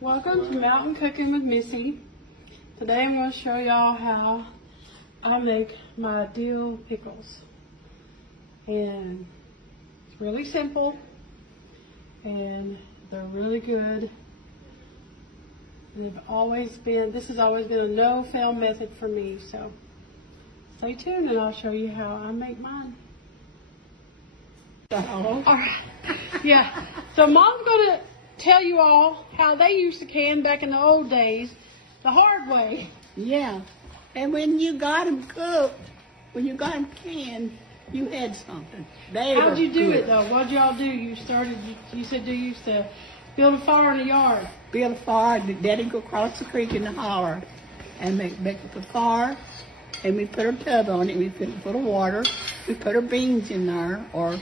Welcome to Mountain Cooking with Missy. Today I'm going to show y'all how I make my dill pickles. And it's really simple and they're really good. And this has always been a no-fail method for me. So stay tuned and I'll show you how I make mine. All right. Yeah. So Mom's going to tell you all how they used to can back in the old days, the hard way. Yeah. And when you got them cooked, when you got them canned, you had something. How'd you do it though? What'd y'all do? You said you used to build a fire in the yard. Build a fire. Daddy go across the creek in the holler and make the fire. And we put our tub on it. We fill it full of water. We put our beans in there or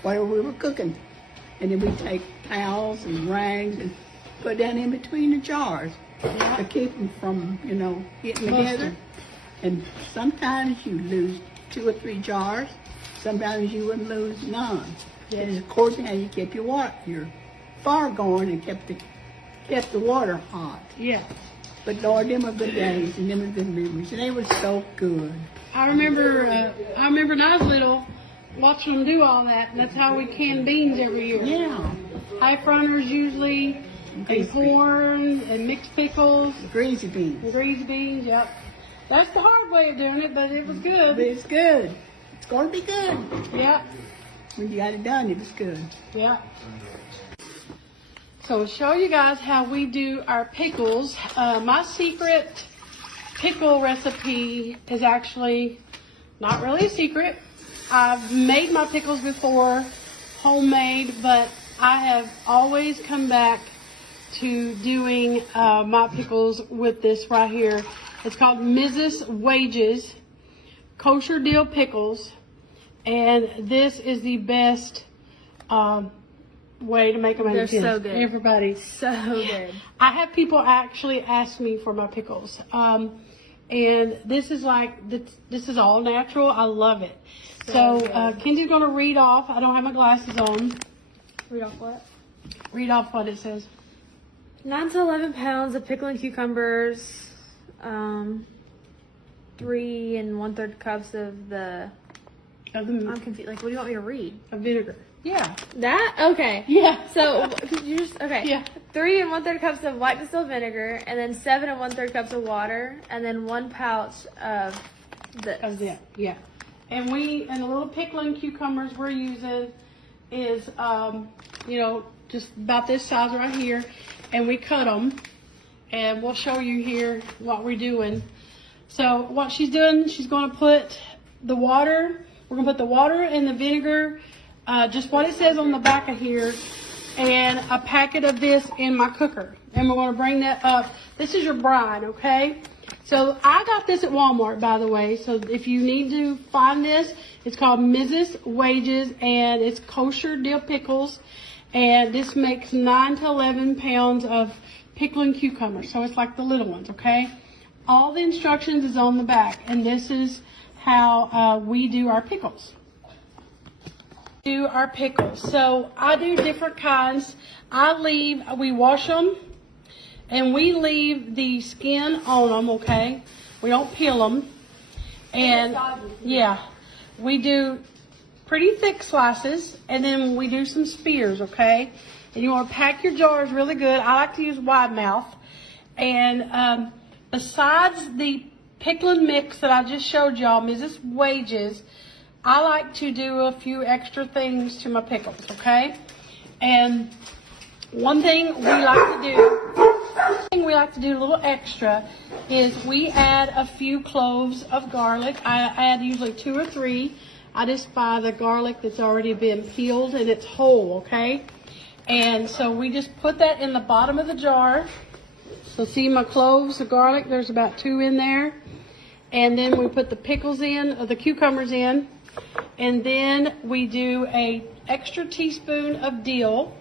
whatever we were cooking. And then we take towels and rags and put down in between the jars to keep them from, getting together. And sometimes you lose 2 or 3 jars. Sometimes you wouldn't lose none. That is according to how you kept your fire going and kept the water hot. Yeah. But Lord, them were good days and them were good memories. And they were so good. I remember when I was little, watching them do all that, and that's how we can beans every year. Yeah. High fronters usually, and corn, and mixed pickles. Greasy beans. And greasy beans, yep. That's the hard way of doing it, but it was good. But it's good. It's going to be good. Yep. When you got it done, it was good. Yep. So to show you guys how we do our pickles, my secret pickle recipe is actually not really a secret. I've made my pickles before, homemade, but I have always come back to doing my pickles with this right here. It's called Mrs. Wages Kosher Dill Pickles, and this is the best way to make them. They're so good. Everybody. So good. I have people actually ask me for my pickles. And this is all natural. I love it. So Kenzie's going to read off. I don't have my glasses on. Read off what? Read off what it says. 9 to 11 pounds of pickling cucumbers, 3 1/3 cups of the. I'm confused. Like, what do you want me to read? Of vinegar. Yeah. That? Okay. Yeah. So, could you just, okay. Yeah. 3 1/3 cups of white distilled vinegar, and then 7 1/3 cups of water, and then 1 pouch of this. Yeah. And the little pickling cucumbers we're using is, just about this size right here. And we cut them. And we'll show you here what we're doing. So what she's doing, she's going to put the water. We're going to put the water and the vinegar, just what it says on the back of here, and a packet of this in my cooker. And we're going to bring that up. This is your brine, okay? So I got this at Walmart, by the way. So if you need to find this, it's called Mrs. Wages, and it's kosher dill pickles. And this makes 9 to 11 pounds of pickling cucumbers. So it's like the little ones, okay? All the instructions is on the back, and this is how we do our pickles. So I do different kinds. We wash them. And we leave the skin on them, okay? We don't peel them. And, yeah, we do pretty thick slices. And then we do some spears, okay? And you want to pack your jars really good. I like to use wide mouth. And besides the pickling mix that I just showed y'all, Mrs. Wages, I like to do a few extra things to my pickles, okay? And one thing we like to do a little extra is we add a few cloves of garlic. I add usually 2 or 3. I just buy the garlic that's already been peeled and it's whole, okay? And so we just put that in the bottom of the jar. So see my cloves of garlic, there's about 2 in there. And then we put the pickles in, or the cucumbers in. And then we do a extra teaspoon of dill.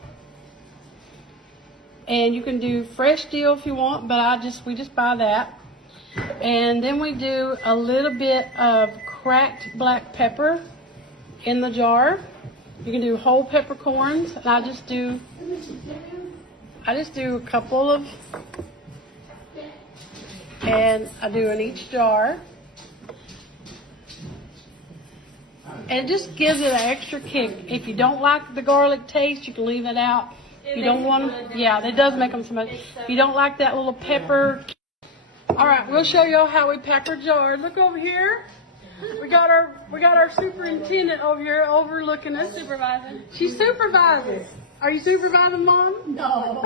And you can do fresh dill if you want, but we just buy that. And then we do a little bit of cracked black pepper in the jar. You can do whole peppercorns, and I just do I just do a couple of, and I do in each jar. And it just gives it an extra kick. If you don't like the garlic taste, you can leave it out. If you don't want them, yeah, it does make them so much. If you don't like that little pepper. All right, we'll show y'all how we pack our jars. Look over here. We got our superintendent over here overlooking us. Supervising. She supervises. Are you supervising, Mom? No.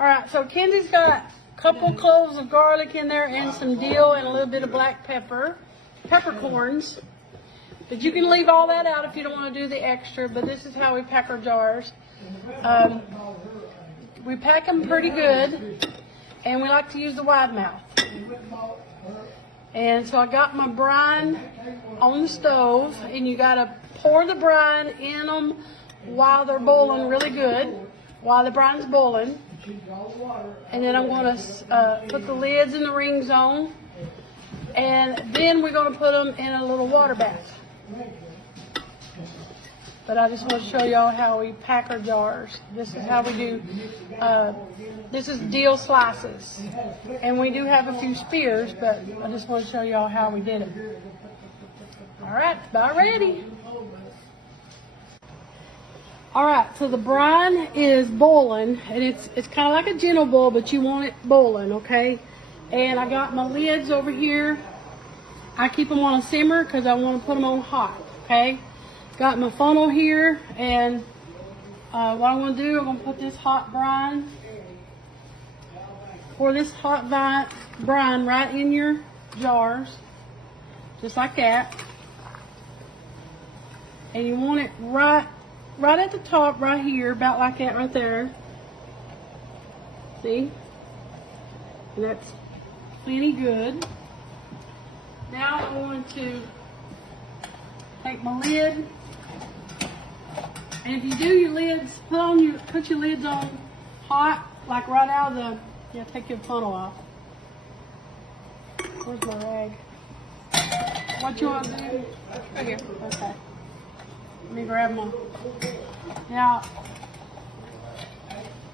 All right, so Kenzie's got a couple cloves of garlic in there and some dill and a little bit of black peppercorns. But you can leave all that out if you don't want to do the extra, but this is how we pack our jars. We pack them pretty good, and we like to use the wide mouth. And so I got my brine on the stove, and you got to pour the brine in them while they're boiling really good, while the brine's boiling. And then I'm going to put the lids and the rings on, and then we're going to put them in a little water bath. But I just want to show y'all how we pack our jars. This is how we do, this is dill slices. And we do have a few spears, but I just want to show y'all how we did it. All right, about ready. All right, so the brine is boiling, and it's kind of like a gentle boil, but you want it boiling, okay? And I got my lids over here. I keep them on a simmer because I want to put them on hot, okay? Got my funnel here, and what I'm going to do, I'm going to put this hot brine, pour this hot brine right in your jars, just like that. And you want it right at the top, right here, about like that right there. See? And that's plenty good. Now I'm going to take my lid, and if you do your lids, put your lids on hot, like right out of the, yeah, take your funnel off. Where's my rag? What you want to do? Right here. Okay. Let me grab one. Now,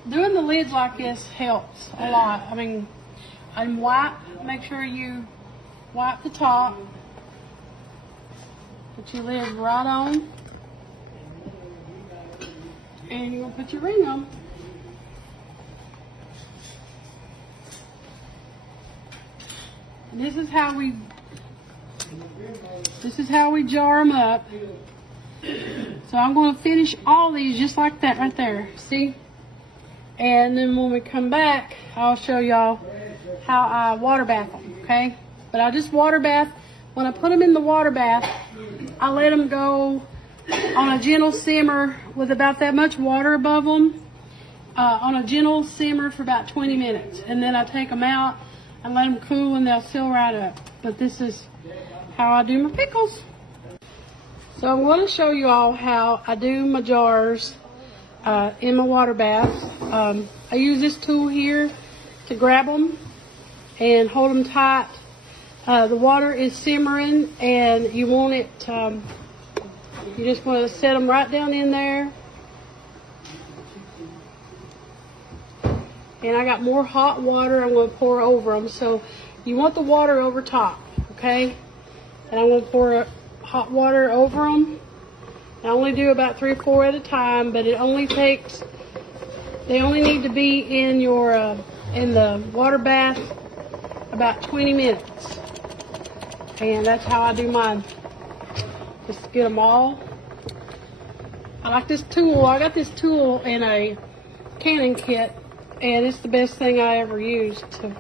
doing the lids like this helps a lot. I mean, and make sure you wipe the top. Put your lid right on. And you're going to put your ring on. And this is how we jar them up. So I'm going to finish all these just like that right there. See? And then when we come back, I'll show y'all how I water bath them, okay? But I just water bath. When I put them in the water bath, I let them go on a gentle simmer with about that much water above them, on a gentle simmer for about 20 minutes. And then I take them out and let them cool, and they'll seal right up. But this is how I do my pickles. So I'm going to show you all how I do my jars in my water bath. I use this tool here to grab them and hold them tight. The water is simmering, and you want it, you just want to set them right down in there. And I got more hot water I'm going to pour over them. So you want the water over top, okay? And I'm going to pour hot water over them. I only do about 3 or 4 at a time, but it only takes, they only need to be in your, in the water bath about 20 minutes. And that's how I do mine. Just get them all. I like this tool. I got this tool in a canning kit, and it's the best thing I ever used for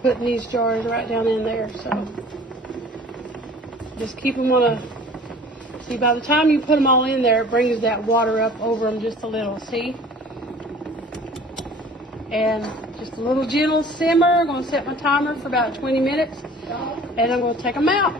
putting these jars right down in there. So just keep them on a, see, by the time you put them all in there, it brings that water up over them just a little, see? And just a little gentle simmer. I'm going to set my timer for about 20 minutes, and I'm going to take them out.